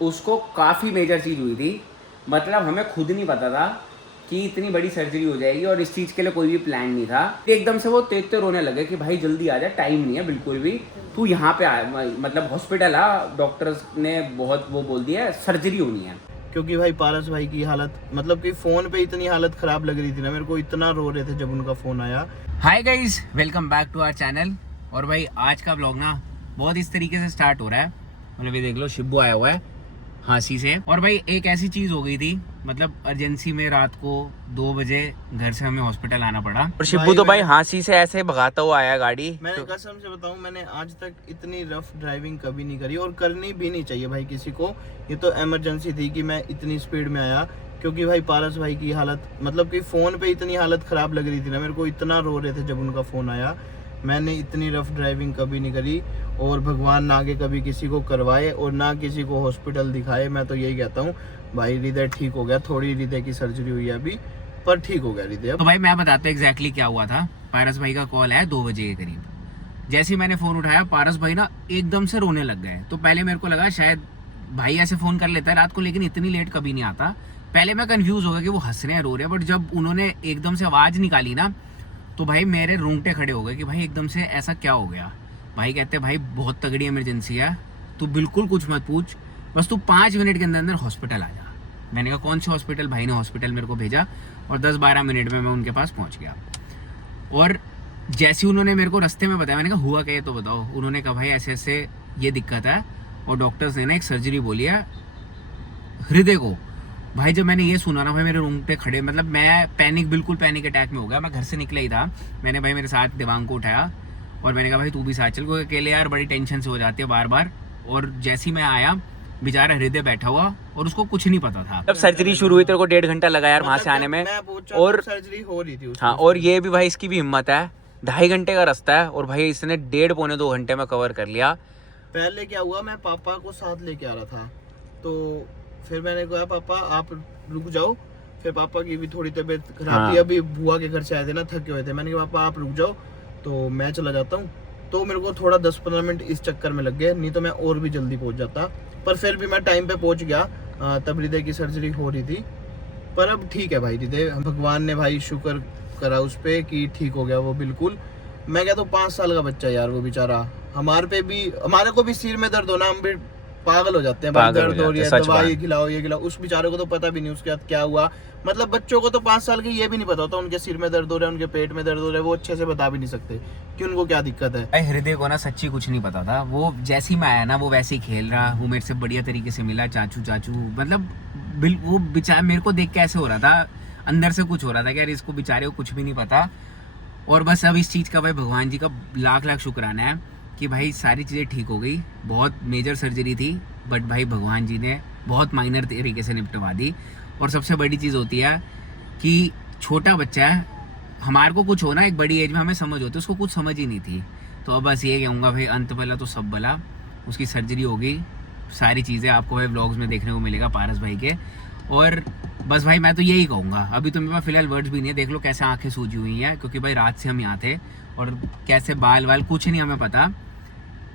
उसको काफ़ी मेजर चीज़ हुई थी, मतलब हमें खुद नहीं पता था कि इतनी बड़ी सर्जरी हो जाएगी और इस चीज़ के लिए कोई भी प्लान नहीं था। एकदम से वो तेज रोने लगे कि भाई जल्दी आ जा, टाइम नहीं है बिल्कुल भी, तू यहाँ पे आ, मतलब हॉस्पिटल आ, डॉक्टर्स ने बहुत वो बोल दिया सर्जरी होनी है। क्योंकि भाई पारस भाई की हालत, मतलब कि फ़ोन पे इतनी हालत ख़राब लग रही थी ना, मेरे को इतना रो रहे थे जब उनका फ़ोन आया। Hi guys, welcome back to our channel. और भाई आज का ब्लॉग ना बहुत इस तरीके से स्टार्ट हो रहा है, मतलब ये देख लो शिब्बू आया हुआ है हाँसी से। और भाई एक ऐसी चीज़ हो गई थी, मतलब अर्जेंसी में रात को 2 बजे घर से हमें हॉस्पिटल आना पड़ा। और शिब्बू तो भाई हाँसी से ऐसे भगाता हुआ आया गाड़ी। मैंने तो कसम से बताऊं, मैंने आज तक इतनी रफ ड्राइविंग कभी नहीं करी और करनी भी नहीं चाहिए भाई किसी को। ये तो इमरजेंसी थी कि मैं इतनी स्पीड में आया, क्योंकि भाई पारस भाई की हालत, मतलब कि फ़ोन पे इतनी हालत ख़राब लग रही थी ना, मेरे को इतना रो रहे थे जब उनका फ़ोन आया। मैंने इतनी रफ ड्राइविंग कभी नहीं करी और भगवान ना आगे कभी किसी को करवाए और ना किसी को हॉस्पिटल दिखाए। मैं तो यही कहता हूँ भाई, हृदय ठीक हो गया, थोड़ी हृदय की सर्जरी हुई है अभी, पर ठीक हो गया हृदय। तो भाई मैं बताता हूँ एग्जैक्टली क्या हुआ था। पारस भाई का कॉल आया 2 बजे के करीब। जैसे ही मैंने फ़ोन उठाया, पारस भाई ना एकदम से रोने लग गए। तो पहले मेरे को लगा शायद भाई ऐसे फ़ोन कर लेता है रात को, लेकिन इतनी लेट कभी नहीं आता। पहले मैं कंफ्यूज हो गया कि वो हंस रहे हैं रो रहे हैं, बट जब उन्होंने एकदम से आवाज़ निकाली ना, तो भाई मेरे रोंगटे खड़े हो गए कि भाई एकदम से ऐसा क्या हो गया। भाई कहते भाई बहुत तगड़ी इमरजेंसी है, तू बिल्कुल कुछ मत पूछ, बस तू 5 मिनट के अंदर अंदर हॉस्पिटल आ जा। मैंने कहा कौन से हॉस्पिटल? भाई ने हॉस्पिटल मेरे को भेजा और 10-12 मिनट में मैं उनके पास पहुंच गया। और जैसे उन्होंने मेरे को रास्ते में बताया, मैंने कहा हुआ क्या ये तो बताओ। उन्होंने कहा भाई ऐसे ऐसे ये दिक्कत है और डॉक्टर्स ने ना एक सर्जरी बोली है हृदय को। भाई जब मैंने ये सुना ना, भाई मेरे रूम पे खड़े, मतलब मैं बिल्कुल पैनिक अटैक में हो गया। मैं घर से निकला ही था, मैंने भाई मेरे साथ दिवांग को उठाया और मैंने कहा भाई तू भी साथ चल, क्योंकि अकेले यार बड़ी टेंशन से हो जाती है बार बार। और जैसे ही मैं आया, बेचारा हृदय बैठा हुआ और उसको कुछ नहीं पता था। जब सर्जरी शुरू हुई तेरे को 1.5 घंटा लगा यार वहां से आने में, और सर्जरी हो रही थी। हाँ, और ये भी भाई इसकी भी हिम्मत है, 2.5 घंटे का रास्ता है और भाई इसने 1.5-2 घंटे में कवर कर लिया। पहले क्या हुआ, मैं पापा को साथ लेके आ रहा था, तो फिर मैंने कहा पापा आप रुक जाओ। फिर पापा की भी थोड़ी तबीयत खराब थी, अभी बुआ के घर से आए थे ना, थके हुए थे। मैंने कहा पापा आप रुक जाओ, तो मैं चला जाता हूँ। तो मेरे को थोड़ा 10-15 मिनट इस चक्कर में लग गए, नहीं तो मैं और भी जल्दी पहुँच जाता। पर फिर भी मैं टाइम पे पहुँच गया। तब हृदय की सर्जरी हो रही थी, पर अब ठीक है भाई हृदय, भगवान ने भाई शुक्र करा उस पर कि ठीक हो गया वो बिल्कुल। मैं कहता हूँ 5 साल का बच्चा यार वो बेचारा। हमारे को भी सिर में दर्द होना, हम भी पागल हो जाते हैं भाई, दर्द हो रही है, दवाई खिलाओ ये खिलाओ। उस बेचारे को तो पता भी नहीं उसके साथ क्या हुआ। मतलब बच्चों को तो 5 साल के ये भी नहीं पता होता उनके सिर में दर्द हो रहा है, उनके पेट में दर्द हो रहा है, वो अच्छे से बता भी नहीं सकते कि उनको क्या दिक्कत है। हृदय को ना सच्ची कुछ नहीं पता था। वो जैसे ही मैं आया ना, वो वैसे ही खेल रहा, वो मेरे से बढ़िया तरीके से मिला, चाचू चाचू, मतलब वो बेचारा मेरे को देख के ऐसे हो रहा था, अंदर से कुछ हो रहा था कि यार इसको बेचारे को कुछ भी नहीं पता। और बस अब इस चीज़ का भाई भगवान जी का लाख लाख शुक्राना है कि भाई सारी चीज़ें ठीक हो गई। बहुत मेजर सर्जरी थी, बट भाई भगवान जी ने बहुत माइनर तरीके से निपटवा दी। और सबसे बड़ी चीज़ होती है कि छोटा बच्चा है, हमारे को कुछ होना एक बड़ी एज में हमें समझ होती है, उसको कुछ समझ ही नहीं थी। तो अब बस ये कहूँगा भाई, अंत भला तो सब भला, उसकी सर्जरी हो गई। सारी चीज़ें आपको भाई व्लॉग्स में देखने को मिलेगा पारस भाई के। और बस भाई मैं तो यही कहूँगा, अभी तो मेरे पास फिलहाल वर्ड्स भी नहीं है। देख लो कैसे आंखें सूजी हुई हैं, क्योंकि भाई रात से हम यहाँ थे और कैसे बाल वाल कुछ नहीं हमें पता।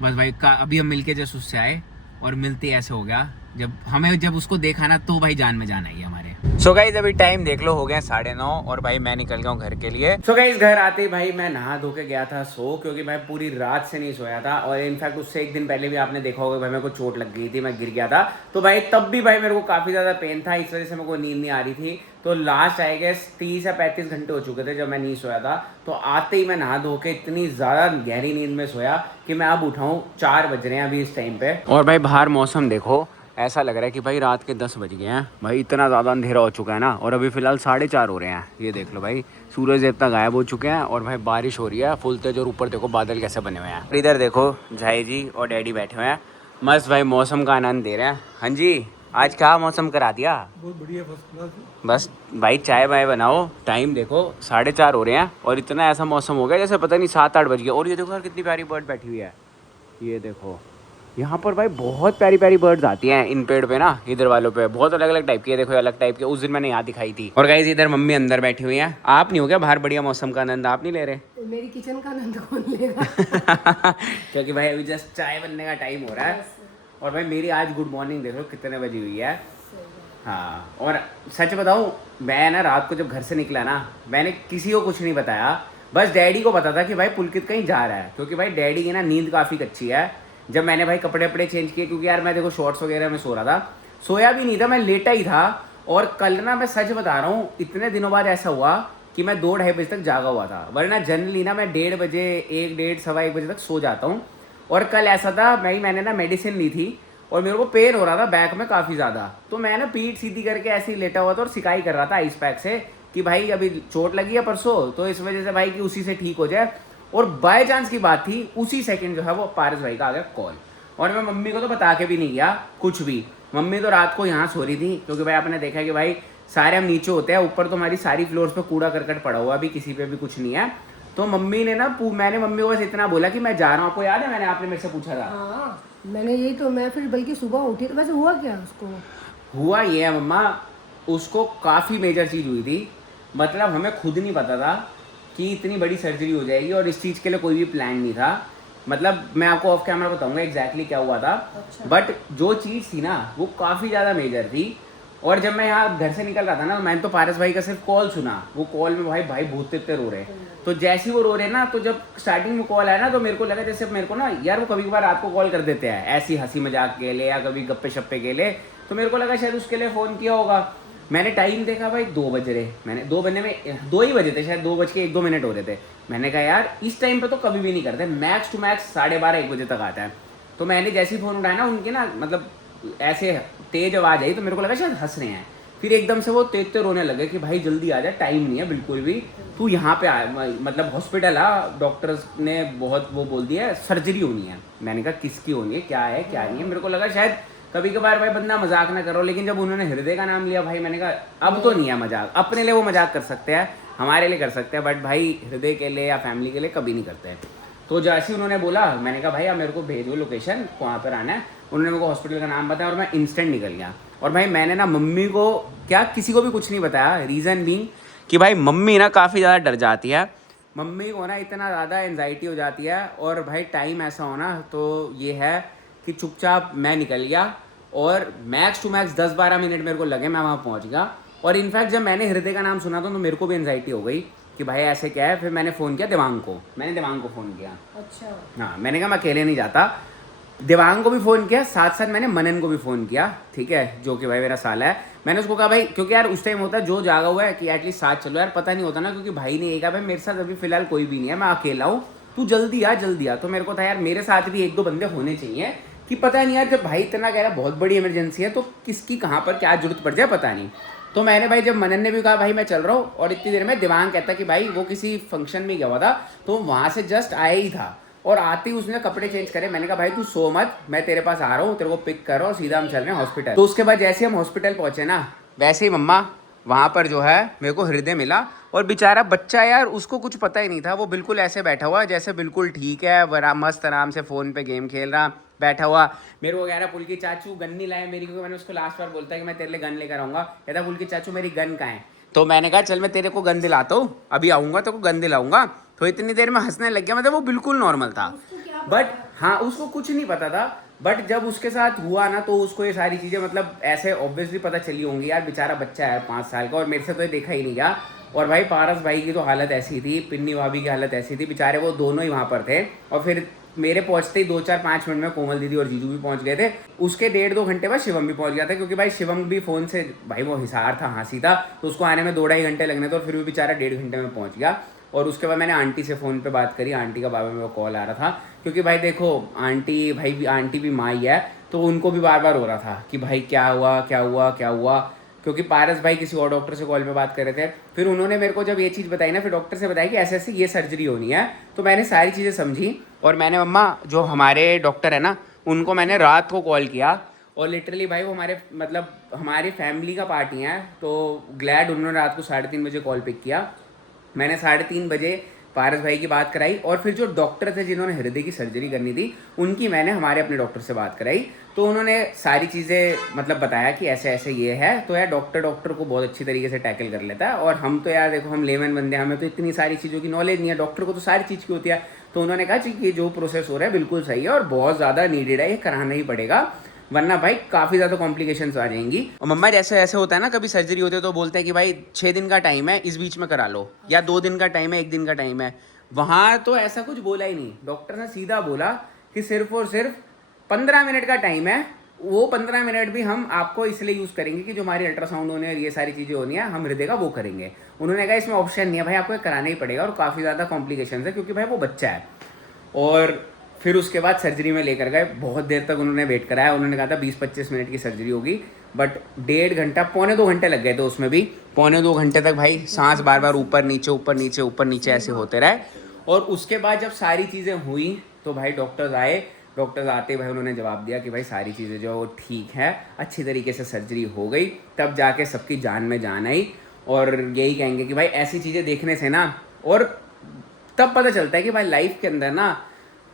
बस भाई का अभी हम मिलके जस्ट उससे आए और मिलते ऐसे हो गया, जब उसको देखा ना तो भाई जान में जान आई हमारे। सो गाइस अभी टाइम देख लो, हो गया 9:30 और भाई मैं निकल गया हूँ घर के लिए। सो गाइस घर आते ही भाई मैं नहा धो के गया था क्योंकि मैं पूरी रात से नहीं सोया था। और इनफैक्ट उससे एक दिन पहले भी आपने देखा होगा भाई मेरे को चोट लग गई थी, मैं गिर गया था। तो भाई तब भी भाई मेरे को काफ़ी ज़्यादा पेन था, इस वजह से मेरे को नींद नहीं आ रही थी। तो लास्ट आई गेस 30 या 35 घंटे हो चुके थे जब मैं नहीं सोया था। तो आते ही मैं नहा धो के इतनी ज़्यादा गहरी नींद में सोया कि मैं अब उठाऊँ 4 बज रहे हैं अभी इस टाइम पे। और भाई बाहर मौसम देखो, ऐसा लग रहा है कि भाई रात के 10 बज गए हैं भाई, इतना ज़्यादा अंधेरा हो चुका है ना। और अभी फ़िलहाल 4:30 हो रहे हैं, ये देख लो भाई, सूरज इतना गायब हो चुके हैं और भाई बारिश हो रही है फुल तेज। और ऊपर देखो बादल कैसे बने हुए हैं। इधर देखो झाई जी और डैडी बैठे हुए हैं, मस्त भाई मौसम का आनंद दे रहे हैं। हाँ जी, आज क्या मौसम करा दिया, बहुत बढ़िया, फर्स्ट क्लास। बस भाई चाय वाय बनाओ, टाइम देखो 4:30 हो रहे हैं और इतना ऐसा मौसम हो गया जैसे पता नहीं 7-8 बज गया। और ये देखो यार कितनी प्यारी बर्ड बैठी हुई है, ये देखो यहाँ पर भाई बहुत प्यारी प्यारी बर्ड्स आती हैं इन पेड़ पे ना, इधर वालों पे बहुत अलग अलग टाइप की है। देखो अलग टाइप के उस दिन मैंने यहाँ दिखाई थी। और गाइस इधर मम्मी अंदर बैठी हुई हैं। आप नहीं हो गया बाहर बढ़िया मौसम का आनंद, आप नहीं ले रहे? मेरी किचन का आनंद कौन लेगा? क्योंकि भाई अभी जस्ट चाय बनने का टाइम हो रहा है और भाई मेरी आज गुड मॉर्निंग देखो कितने बजे हुई है। हाँ, और सच बताऊँ, मैं ना रात को जब घर से निकला ना, मैंने किसी को कुछ नहीं बताया, बस डैडी को पता था कि भाई पुलकित कहीं जा रहा है, क्योंकि भाई डैडी की ना नींद काफ़ी कच्ची है। जब मैंने भाई कपड़े वपड़े चेंज किए, क्योंकि यार मैं देखो शॉर्ट्स वगैरह में सो रहा था, सोया भी नहीं था, मैं लेटा ही था। और कल ना मैं सच बता रहा हूँ, इतने दिनों बाद ऐसा हुआ कि मैं 2-2:30 बजे तक जागा हुआ था, वरना जनरली ना मैं 1:30 बजे 1, 1:30, सवा 1 बजे तक सो जाता हूँ। और कल ऐसा था, मैंने ना मेडिसिन ली थी और मेरे को पेन हो रहा था बैक में काफ़ी ज़्यादा, तो मैं ना पीठ सीधी करके ऐसे ही लेटा हुआ था और सिकाई कर रहा था आइस पैक से कि भाई अभी चोट लगी है परसों, तो इस वजह से भाई कि उसी से ठीक हो जाए। और बाय चांस की बात थी, उसी सेकंड जो है वो पारस भाई का आ गया कॉल, और मैं मम्मी को तो बता के भी नहीं गया कुछ भी। मम्मी तो रात को यहाँ सो रही थी, क्योंकि भाई आपने देखा कि भाई सारे हम नीचे होते हैं, ऊपर तो हमारी सारी फ्लोर्स पे कूड़ा करकट पड़ा हुआ, अभी किसी पे भी कुछ नहीं है। तो मम्मी ने ना मैंने मम्मी को बस इतना बोला कि मैं जा रहा हूँ। आपको याद है मैंने आपने मेरे से पूछा था? हाँ, मैंने यही तो, मैं फिर बल्कि सुबह उठी तो वैसे हुआ क्या उसको? हुआ ये है मम्मा, उसको काफ़ी मेजर चीज़ हुई थी, मतलब हमें खुद नहीं पता था कि इतनी बड़ी सर्जरी हो जाएगी, और इस चीज़ के लिए कोई भी प्लान नहीं था। मतलब मैं आपको ऑफ कैमरा बताऊंगा एग्जैक्टली क्या हुआ था। अच्छा। बट जो चीज़ थी ना वो काफ़ी ज़्यादा मेजर थी। और जब मैं यहाँ घर से निकल रहा था ना, मैंने तो पारस भाई का सिर्फ कॉल सुना, वो कॉल में भाई भूत इतने रो रहे। तो जैसे ही वो रो रहे ना, तो जब स्टार्टिंग में कॉल आया ना, तो मेरे को लगा जैसे मेरे को ना यार वो कभी कभार रात को कॉल कर देते हैं ऐसी हंसी मजाक के लिए या कभी गप्पे शप्पे के लिए, तो मेरे को लगा शायद उसके लिए फ़ोन किया होगा। मैंने टाइम देखा भाई 2 बज रहे, मैंने 2 बजने में 2 ही बजे थे शायद, 2:01-2 हो रहे थे। मैंने कहा यार इस टाइम पे तो कभी भी नहीं करते, मैक्स टू मैक्स 12:30-1 बजे तक आता है। तो मैंने जैसे ही फ़ोन उठाया ना, उनके ना मतलब ऐसे तेज आवाज़ आई, तो मेरे को लगा शायद हंस रहे हैं। फिर एकदम से वो तेज रोने लगे कि भाई जल्दी आ जा, टाइम नहीं है बिल्कुल भी, तू यहाँ पे आ, मतलब हॉस्पिटल आ, डॉक्टर्स ने बहुत वो बोल दिया सर्जरी होनी है। मैंने कहा किसकी होनी है, क्या है क्या नहीं है। मेरे को लगा शायद कभी कभार भाई बंदा मजाक ना करो, लेकिन जब उन्होंने हृदय का नाम लिया भाई, मैंने कहा अब तो नहीं है मजाक। अपने लिए वो मजाक कर सकते हैं, हमारे लिए कर सकते हैं, बट भाई हृदय के लिए या फैमिली के लिए कभी नहीं करते हैं। तो जैसे उन्होंने बोला, मैंने कहा भाई आप मेरे को भेजो लोकेशन वहाँ पर आना है। उन्होंने मेरे को हॉस्पिटल का नाम बताया और मैं इंस्टेंट निकल गया। और भाई मैंने ना मम्मी को क्या किसी को भी कुछ नहीं बताया, रीज़न बीइंग कि भाई मम्मी ना काफ़ी ज़्यादा डर जाती है, मम्मी को ना इतना ज़्यादा एनजाइटी हो जाती है। और भाई टाइम ऐसा होना तो ये है कि चुपचाप मैं निकल गया, और मैक्स टू मैक्स 10-12 मिनट मेरे को लगे, मैं वहाँ पहुँच गया। और इनफैक्ट जब मैंने हृदय का नाम सुना था तो मेरे को भी एनजाइटी हो गई कि भाई ऐसे क्या है। फिर मैंने फ़ोन किया देवांग को, फ़ोन किया। अच्छा। हाँ, मैंने कहा मैं अकेले नहीं जाता। देवांग को भी फ़ोन किया, साथ साथ मैंने मनन को भी फ़ोन किया, ठीक है, जो कि भाई मेरा साला है। मैंने उसको कहा भाई, क्योंकि यार उस टाइम होता है जो जागा हुआ है कि एटलीस्ट साथ चलो यार, पता नहीं होता ना, क्योंकि भाई ने ये कहा भाई मेरे साथ अभी फ़िलहाल कोई भी नहीं है, मैं अकेला हूँ, तू जल्दी आ। तो मेरे को था यार मेरे साथ भी 1-2 बंदे होने चाहिए, कि पता नहीं यार जब भाई इतना कह रहा बहुत बड़ी इमरजेंसी है तो किसकी कहाँ पर क्या जरूरत पड़ जाए पता नहीं। तो मैंने भाई जब मनन ने भी कहा भाई मैं चल रहा हूँ, और इतनी देर में देवांग कहता कि भाई वो किसी फंक्शन में गया हुआ था, तो वहाँ से जस्ट आया ही था, और आते ही उसने कपड़े चेंज करे। मैंने कहा भाई तू सो मत, मैं तेरे पास आ रहा हूँ, तेरे को पिक कर रहा हूँ, सीधा हम चल रहे हैं हॉस्पिटल। तो उसके बाद जैसे हम हॉस्पिटल पहुँचे ना, वैसे ही मम्मा वहाँ पर जो है मेरे को हृदय मिला, और बेचारा बच्चा यार उसको कुछ पता ही नहीं था, वो बिल्कुल ऐसे बैठा हुआ जैसे बिल्कुल ठीक है, बड़ा मस्त आराम से फ़ोन पे गेम खेल रहा बैठा हुआ। मेरे को कह रहा पुल की चाचू गन नहीं लाए मेरी, क्योंकि मैंने उसको लास्ट बार बोलता है कि मैं तेरे लिए गन लेकर आऊँगा, कहता पुल की चाचू मेरी गन कहाँ है। तो मैंने कहा चल मैं तेरे को गन दिलाता हूँ, अभी आऊँगा तो गन दिलाऊंगा। तो इतनी देर में हंसने लग गया, मतलब वो बिल्कुल नॉर्मल था। बट हाँ, उसको कुछ नहीं पता था, बट जब उसके साथ हुआ ना तो उसको ये सारी चीज़ें मतलब ऐसे ऑब्वियसली पता चली होंगी। यार बेचारा बच्चा है 5 साल का, और मेरे से तो ये देखा ही नहीं गया। और भाई पारस भाई की तो हालत ऐसी थी, पिन्नी भाभी की हालत ऐसी थी, बेचारे वो दोनों ही वहाँ पर थे। और फिर मेरे पहुँचते ही 2-4-5 मिनट में कोमल दीदी और जीजू भी पहुँच गए थे। उसके 1.5-2 घंटे बाद शिवम भी पहुँच गया था, क्योंकि भाई शिवम भी फ़ोन से भाई वो हिसार था, हाँसी था, तो उसको आने में 2-2.5 घंटे लगने थे, और फिर भी बेचारा 1.5 घंटे में पहुँच गया। और उसके बाद मैंने आंटी से फ़ोन पे बात करी, आंटी का बाबा में वो कॉल आ रहा था, क्योंकि भाई देखो आंटी भी माँ ही है, तो उनको भी बार बार हो रहा था कि भाई क्या हुआ, क्योंकि पारस भाई किसी और डॉक्टर से कॉल पे बात कर रहे थे। फिर उन्होंने मेरे को जब ये चीज़ बताई ना, फिर डॉक्टर से बताया कि ऐसे ये सर्जरी होनी है। तो मैंने सारी चीज़ें समझी, और मैंने मम्मा जो हमारे डॉक्टर है ना उनको मैंने रात को कॉल किया, और लिटरली भाई वो हमारी फैमिली का पार्टी है, तो ग्लैड उन्होंने रात को 3:30 बजे कॉल पिक किया। मैंने 3:30 बजे पारस भाई की बात कराई, और फिर जो डॉक्टर थे जिन्होंने हृदय की सर्जरी करनी थी उनकी मैंने हमारे अपने डॉक्टर से बात कराई। तो उन्होंने सारी चीज़ें बताया कि ऐसे ऐसे ये है। तो यार डॉक्टर को बहुत अच्छी तरीके से टैकल कर लेता है, और हम तो यार देखो हम लेमन बंदे हैं, हमें तो इतनी सारी चीज़ों की नॉलेज नहीं है, डॉक्टर को तो सारी चीज़ की होती है। तो उन्होंने कहा कि ये जो प्रोसेस हो रहा है बिल्कुल सही है और बहुत ज़्यादा नीडेड है, ये कराना ही पड़ेगा। वरना भाई काफ़ी ज़्यादा कॉम्प्लिकेशंस आ जाएंगी। और मम्मा जैसे ऐसे होता है ना, कभी सर्जरी होती है तो बोलते हैं कि भाई 6 दिन का टाइम है, इस बीच में करा लो, या 2 दिन का टाइम है, 1 दिन का टाइम है। वहाँ तो ऐसा कुछ बोला ही नहीं, डॉक्टर ने सीधा बोला कि सिर्फ और सिर्फ 15 मिनट का टाइम है, वो 15 मिनट भी हम आपको इसलिए यूज़ करेंगे कि जो हमारी अल्ट्रासाउंड होने और ये सारी चीज़ें होनी है हम हृदय का वो करेंगे। उन्होंने कहा इसमें ऑप्शन नहीं है भाई, आपको कराना ही पड़ेगा, और काफ़ी ज़्यादा कॉम्प्लिकेशन है क्योंकि भाई वो बच्चा है। और फिर उसके बाद सर्जरी में लेकर गए, बहुत देर तक उन्होंने वेट कराया। उन्होंने कहा था 20-25 मिनट की सर्जरी होगी, बट 1.5 घंटा, पौने 2 घंटे लग गए थे उसमें भी। पौने 2 घंटे तक भाई सांस बार बार ऊपर नीचे ऊपर नीचे ऊपर नीचे ऐसे होते रहे। और उसके बाद जब सारी चीज़ें हुई तो भाई डॉक्टर्स आए। डॉक्टर्स आते भाई उन्होंने जवाब दिया कि भाई सारी चीज़ें जो वो ठीक है, अच्छी तरीके से सर्जरी हो गई। तब जाके सबकी जान में जान आई। और यही कहेंगे कि भाई ऐसी चीज़ें देखने से ना, और तब पता चलता है कि भाई लाइफ के अंदर ना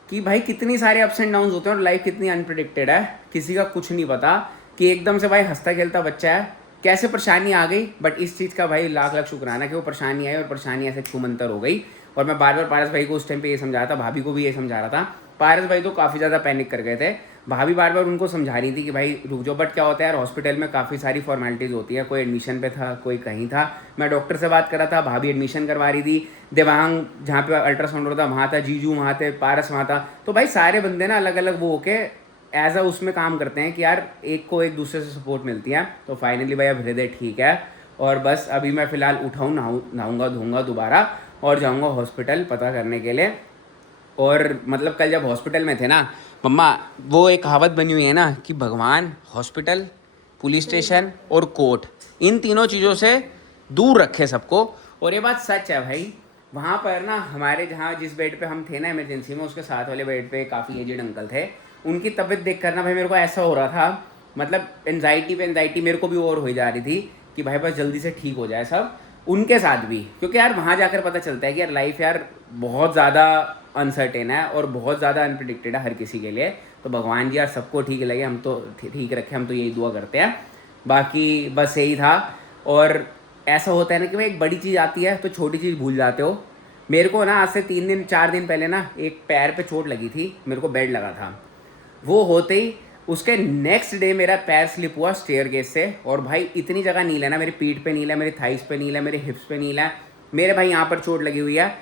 कि भाई कितनी सारे अप्स एंड डाउन्स होते हैं और लाइफ कितनी अनप्रिडिक्टेड है, किसी का कुछ नहीं पता कि एकदम से भाई हंसता खेलता बच्चा है, कैसे परेशानी आ गई। बट इस चीज़ का भाई लाख लाख शुक्राना कि वो परेशानी आई और परेशानी ऐसे छूमंतर हो गई। और मैं बार बार पारस भाई को उस टाइम पे ये समझा रहा था, भाभी को भी ये समझा रहा था। पारस भाई तो काफ़ी ज़्यादा पैनिक कर गए थे, भाभी बार बार उनको समझा रही थी कि भाई रुक जाओ। बट क्या होता है यार, हॉस्पिटल में काफ़ी सारी फॉर्मेलिटीज़ होती है, कोई एडमिशन पे था, कोई कहीं था। मैं डॉक्टर से बात कर रहा था, भाभी एडमिशन करवा रही थी, देवांग जहाँ पे अल्ट्रासाउंड हो रहा था वहाँ था, जीजू वहाँ थे, पारस वहाँ था। तो भाई सारे बंदे ना अलग अलग वो होके एज अ उसमें काम करते हैं कि यार एक को एक दूसरे से सपोर्ट मिलती है। तो फाइनली भाई अब हृदय ठीक है। और बस अभी मैं फ़िलहाल उठाऊँ, नहाऊँगा धोऊँगा दोबारा और जाऊँगा हॉस्पिटल पता करने के लिए। और मतलब कल जब हॉस्पिटल में थे ना मम्मा, वो एक कहावत बनी हुई है ना कि भगवान, हॉस्पिटल, पुलिस स्टेशन और कोर्ट, इन तीनों चीज़ों से दूर रखे सबको। और ये बात सच है भाई। वहाँ पर ना हमारे जहाँ जिस बेड पे हम थे ना इमरजेंसी में, उसके साथ वाले बेड पे काफ़ी एजेड अंकल थे। उनकी तबीयत देख कर ना भाई मेरे को ऐसा हो रहा था, मतलब एनजाइटी पे एनजाइटी मेरे को भी और हो जा रही थी कि भाई बस जल्दी से ठीक हो जाए सब, उनके साथ भी। क्योंकि यार वहाँ जाकर पता चलता है कि यार लाइफ यार बहुत ज़्यादा अनसर्टेन है और बहुत ज़्यादा अनप्रिडिक्टेड है हर किसी के लिए। तो भगवान जी यार सबको ठीक लगे, हम तो ठीक रखे, हम तो यही दुआ करते हैं। बाकी बस यही था। और ऐसा होता है ना कि भाई एक बड़ी चीज़ आती है तो छोटी चीज़ भूल जाते हो। मेरे को ना आज से 3-4 दिन पहले ना एक पैर पे चोट लगी थी, मेरे को बेड लगा था। वो होते ही उसके नेक्स्ट डे मेरा पैर स्लिप हुआ स्टेयरकेस से। और भाई इतनी जगह नील है ना, मेरी पीठ पे नील है, मेरी थाइस पे नील है, मेरे हिप्स पे नील है, मेरे भाई यहाँ पर चोट लगी हुई है।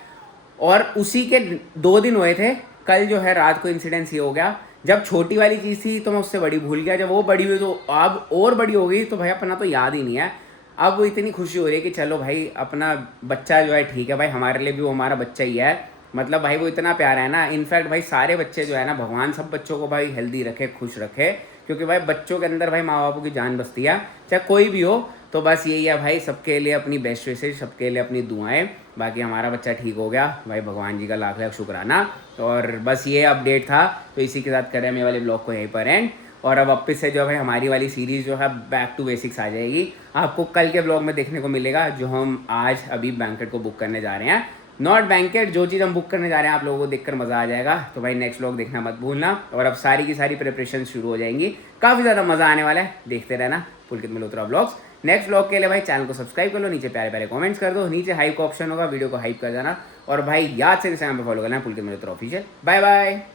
और उसी के 2 दिन हुए थे, कल जो है रात को इंसिडेंस ये हो गया। जब छोटी वाली चीज़ थी तो मैं उससे बड़ी भूल गया, जब वो बड़ी हुई तो अब और बड़ी हो गई तो भाई अपना तो याद ही नहीं है। अब वो इतनी खुशी हो रही है कि चलो भाई अपना बच्चा जो है ठीक है भाई, हमारे लिए भी वो हमारा बच्चा ही है। मतलब भाई वो इतना प्यारा है ना। इनफैक्ट भाई सारे बच्चे जो है ना, भगवान सब बच्चों को भाई हेल्दी रखे, खुश रखे, क्योंकि भाई बच्चों के अंदर भाई माँ बापों की जान बसती है, चाहे कोई भी हो। तो बस यही है भाई, सबके लिए अपनी बेस्ट विशेष, सबके लिए अपनी दुआएं। बाकी हमारा बच्चा ठीक हो गया भाई, भगवान जी का लाख लाख शुक्राना। और बस ये अपडेट था, तो इसी के साथ करें मैं वाले ब्लॉग को यहीं पर एंड। और अब वापस से जो है हमारी वाली सीरीज़ जो है बैक टू बेसिक्स आ जाएगी, आपको कल के ब्लॉग में देखने को मिलेगा, जो हम आज अभी बैंकेट को बुक करने जा रहे हैं। नॉट बैंकेट, जो चीज़ हम बुक करने जा रहे हैं आप लोगों को देखकर मज़ा आ जाएगा। तो भाई नेक्स्ट व्लॉग देखना मत भूलना। और अब सारी की सारी प्रिपरेशन शुरू हो जाएंगी, काफ़ी ज़्यादा मज़ा आने वाला है, देखते रहना पुलकित मल्होत्रा व्लॉग्स। नेक्स्ट व्लॉग के लिए भाई चैनल को सब्सक्राइब कर लो, नीचे प्यारे प्यारे कमेंट्स कर दो, नीचे हाइप का ऑप्शन होगा, वीडियो को हाइप कर देना। और भाई याद से इंस्टाग्राम पे फॉलो करना है Pulkit Malhotra official. Bye bye.